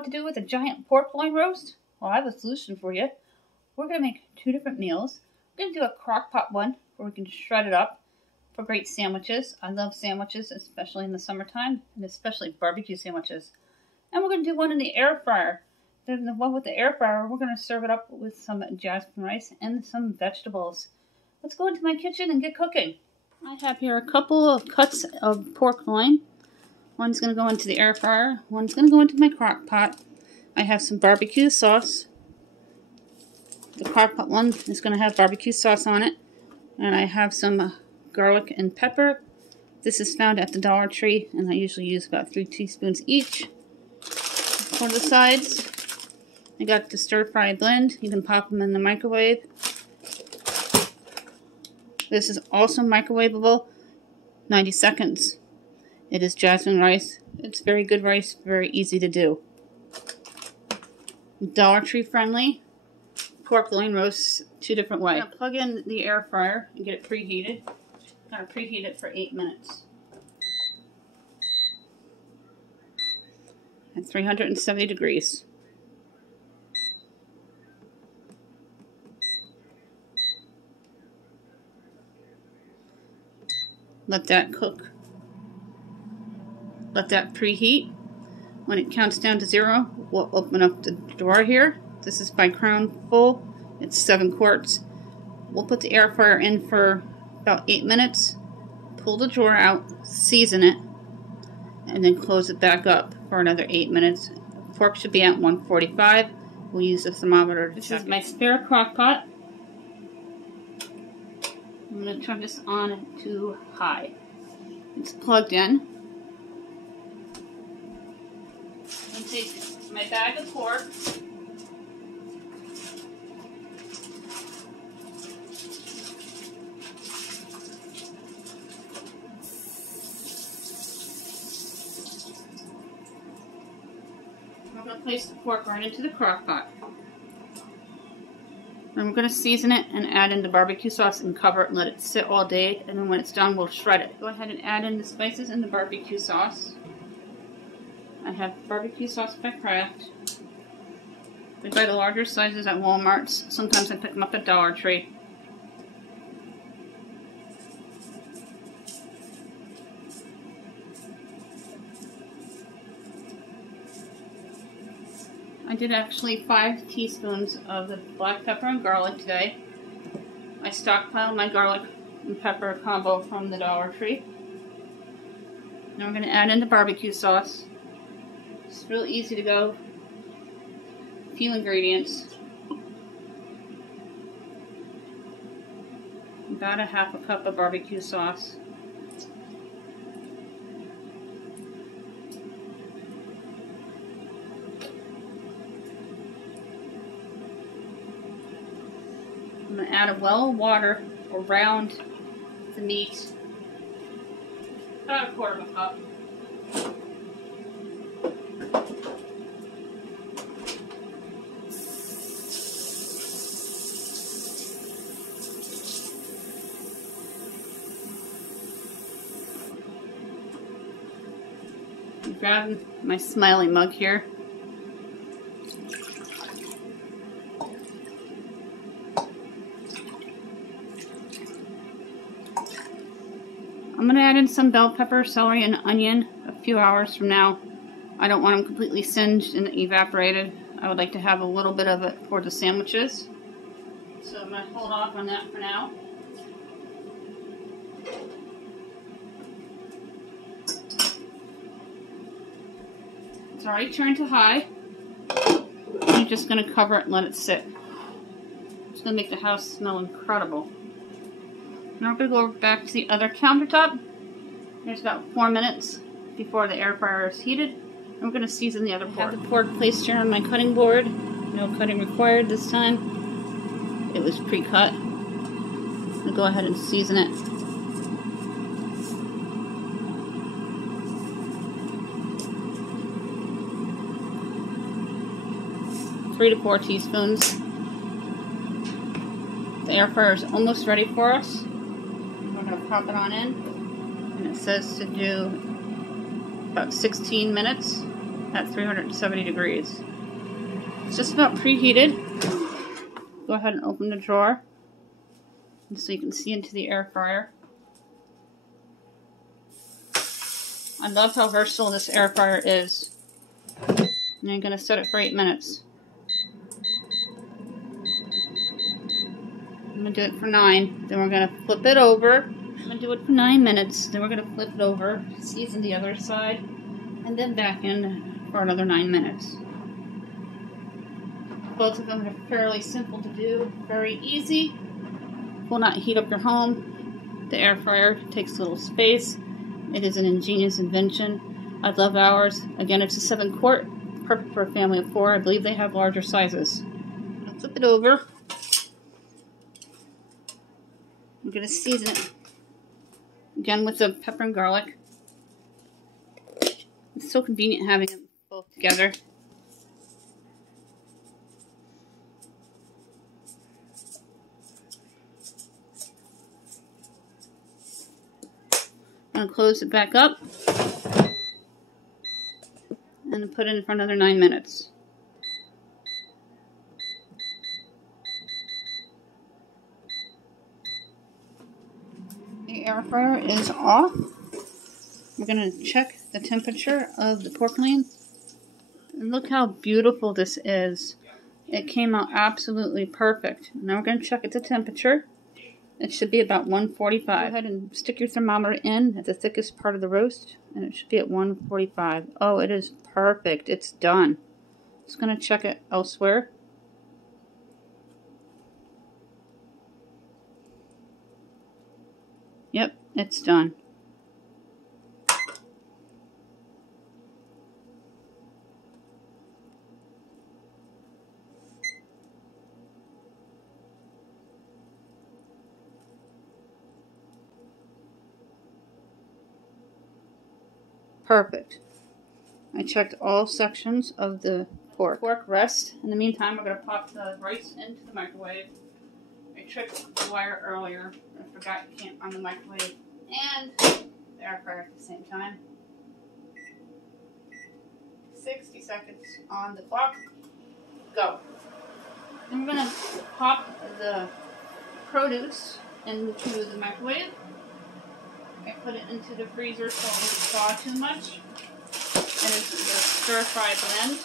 what to do with a giant pork loin roast? Well, I have a solution for you. We're going to make two different meals. We're going to do a crock pot one where we can shred it up for great sandwiches. I love sandwiches, especially in the summertime, and especially barbecue sandwiches. And we're going to do one in the air fryer. Then the one with the air fryer, we're going to serve it up with some jasmine rice and some vegetables. Let's go into my kitchen and get cooking. I have here a couple of cuts of pork loin. One's going to go into the air fryer. One's going to go into my crock pot. I have some barbecue sauce. The crock pot one is going to have barbecue sauce on it. And I have some garlic and pepper. This is found at the Dollar Tree, and I usually use about 3 teaspoons each. For the sides, I got the stir-fry blend. You can pop them in the microwave. This is also microwavable, 90 seconds. It is jasmine rice. It's very good rice, very easy to do. Dollar Tree friendly. Pork loin roast 2 different ways. I'm going to plug in the air fryer and get it preheated. I'm going to preheat it for 8 minutes. At 370 degrees. Let that cook. Let that preheat. When it counts down to 0, we'll open up the drawer here. This is by Crown Full. It's 7 quarts. We'll put the air fryer in for about 8 minutes. Pull the drawer out, season it, and then close it back up for another 8 minutes. Pork should be at 145. We'll use the thermometer to check. This is my spare crock pot. I'm going to turn this on to high. It's plugged in. I'm going to take my bag of pork. I'm going to place the pork right into the crock pot. And we're going to season it and add in the barbecue sauce and cover it and let it sit all day. And then when it's done, we'll shred it. Go ahead and add in the spices and the barbecue sauce. I have barbecue sauce by Kraft. I buy the larger sizes at Walmart. Sometimes I pick them up at Dollar Tree. I did actually 5 teaspoons of the black pepper and garlic today. I stockpiled my garlic and pepper combo from the Dollar Tree. Now we're going to add in the barbecue sauce. It's real easy to go. A few ingredients. About a half a cup of barbecue sauce. I'm going to add a well of water around the meat. About a quarter of a cup. I'm grabbing my smiley mug here. I'm going to add in some bell pepper, celery, and onion a few hours from now. I don't want them completely singed and evaporated. I would like to have a little bit of it for the sandwiches. So I'm going to hold off on that for now. It's already turned to high. I'm just going to cover it and let it sit. It's going to make the house smell incredible. Now we're going to go back to the other countertop. There's about 4 minutes before the air fryer is heated. And we're going to season the other pork. I have the pork placed here on my cutting board. No cutting required this time. It was pre-cut. I'm going to go ahead and season it. Three to 4 teaspoons. The air fryer is almost ready for us. We're going to pop it on in. And it says to do about 16 minutes. at 370 degrees. It's just about preheated. Go ahead and open the drawer so you can see into the air fryer. I love how versatile this air fryer is. And I'm going to set it for 8 minutes. I'm going to do it for 9. Then we're going to flip it over. I'm going to do it for 9 minutes. Then we're going to flip it over, season the other side, and then back in for another 9 minutes. Both of them are fairly simple to do, very easy. Will not heat up your home. The air fryer takes little space. It is an ingenious invention. I love ours. Again, it's a 7-quart, perfect for a family of 4. I believe they have larger sizes. I'll flip it over. I'm going to season it again with the pepper and garlic. It's so convenient having them both together. I'm going to close it back up and put it in for another 9 minutes. The air fryer is off. We're going to check the temperature of the pork loin. And look how beautiful this is. It came out absolutely perfect. Now we're going to check at the temperature. It should be about 145. Go ahead and stick your thermometer in at the thickest part of the roast, and it should be at 145. Oh, it is perfect. It's done. Just going to check it elsewhere. Yep, it's done. Perfect. I checked all sections of the pork. Pork rest. In the meantime, we're going to pop the rice into the microwave. I tripped the wire earlier. I forgot you can't on the microwave and the air fryer at the same time. 60 seconds on the clock. Go. And we're going to pop the produce into the microwave. I put it into the freezer so it won't thaw too much. And it's the stir fry blend.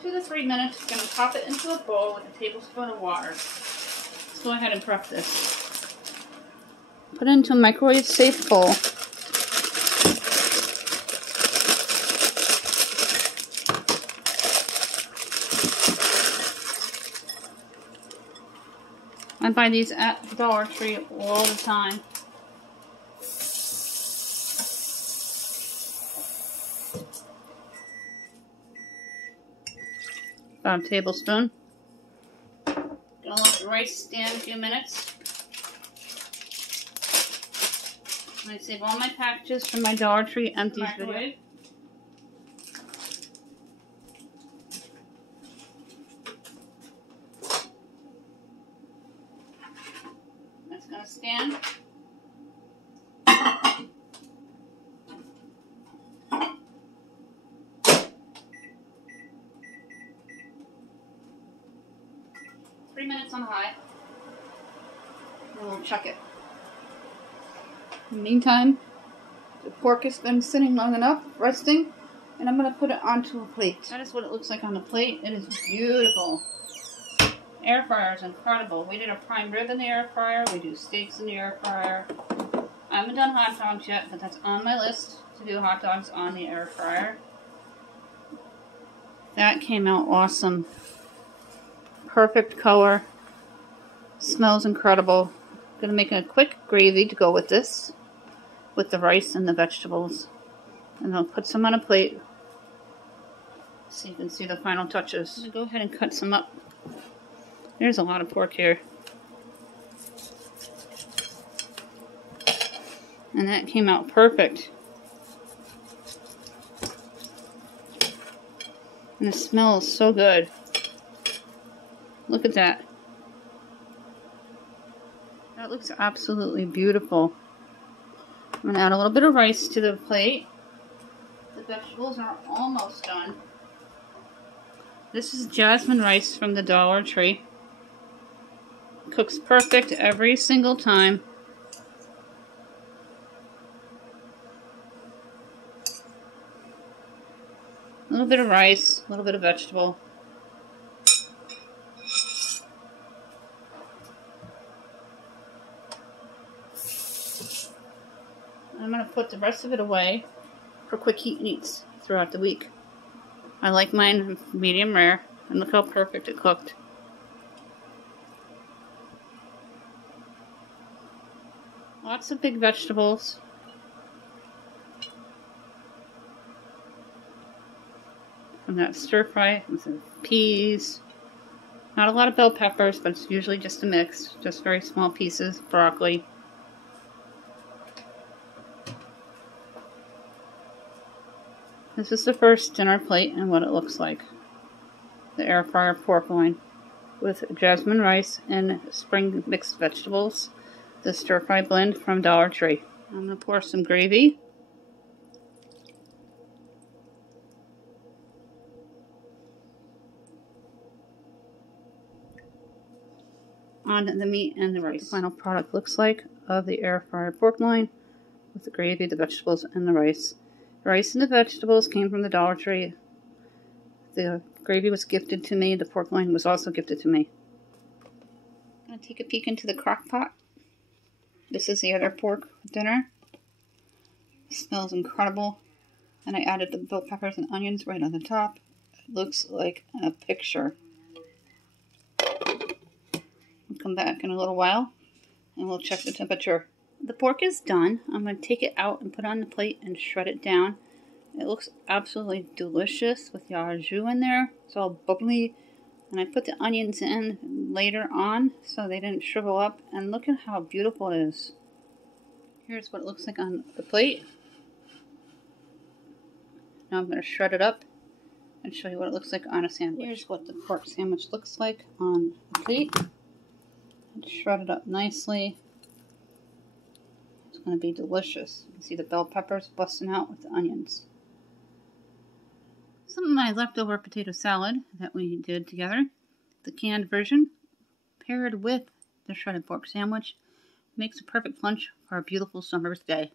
2 to 3 minutes. I'm going to pop it into a bowl with a tablespoon of water. Let's go ahead and prep this. Put it into a microwave safe bowl. I buy these at the Dollar Tree all the time. About a tablespoon. Gonna let the rice stand a few minutes. I'm gonna save all my packages from my Dollar Tree empties video. That's gonna stand. Minutes on high, and we'll check it. In the meantime, the pork has been sitting long enough, resting, and I'm going to put it onto a plate. That is what it looks like on the plate. It is beautiful. Air fryer is incredible. We did a prime rib in the air fryer. We do steaks in the air fryer. I haven't done hot dogs yet, but that's on my list to do hot dogs on the air fryer. That came out awesome. Perfect color. Smells incredible. Gonna make a quick gravy to go with this, with the rice and the vegetables. And I'll put some on a plate so you can see the final touches. I'm gonna go ahead and cut some up. There's a lot of pork here. And that came out perfect. And the smell is so good. Look at that. That looks absolutely beautiful. I'm going to add a little bit of rice to the plate. The vegetables are almost done. This is jasmine rice from the Dollar Tree. Cooks perfect every single time. A little bit of rice, a little bit of vegetable. I'm going to put the rest of it away for quick heat and eats throughout the week. I like mine medium rare, and look how perfect it cooked. Lots of big vegetables. From that stir fry with some peas. Not a lot of bell peppers, but it's usually just a mix. Just very small pieces. Broccoli. This is the first dinner plate and what it looks like. The air fryer pork loin with jasmine rice and spring mixed vegetables. The stir fry blend from Dollar Tree. I'm going to pour some gravy. On the meat and the rice. What the final product looks like of the air fryer pork loin with the gravy, the vegetables, and the rice. The rice and the vegetables came from the Dollar Tree. The gravy was gifted to me. The pork loin was also gifted to me. I'm going to take a peek into the crock pot. This is the other pork for dinner. It smells incredible. And I added the bell peppers and onions right on the top. It looks like a picture. I'll come back in a little while and we'll check the temperature. The pork is done. I'm going to take it out and put it on the plate and shred it down. It looks absolutely delicious with the au jus in there. It's all bubbly. And I put the onions in later on so they didn't shrivel up. And look at how beautiful it is. Here's what it looks like on the plate. Now I'm going to shred it up and show you what it looks like on a sandwich. Here's what the pork sandwich looks like on the plate. And shred it up nicely. It's going to be delicious. You can see the bell peppers busting out with the onions. Some of my leftover potato salad that we did together, the canned version, paired with the shredded pork sandwich, makes a perfect lunch for a beautiful summer's day.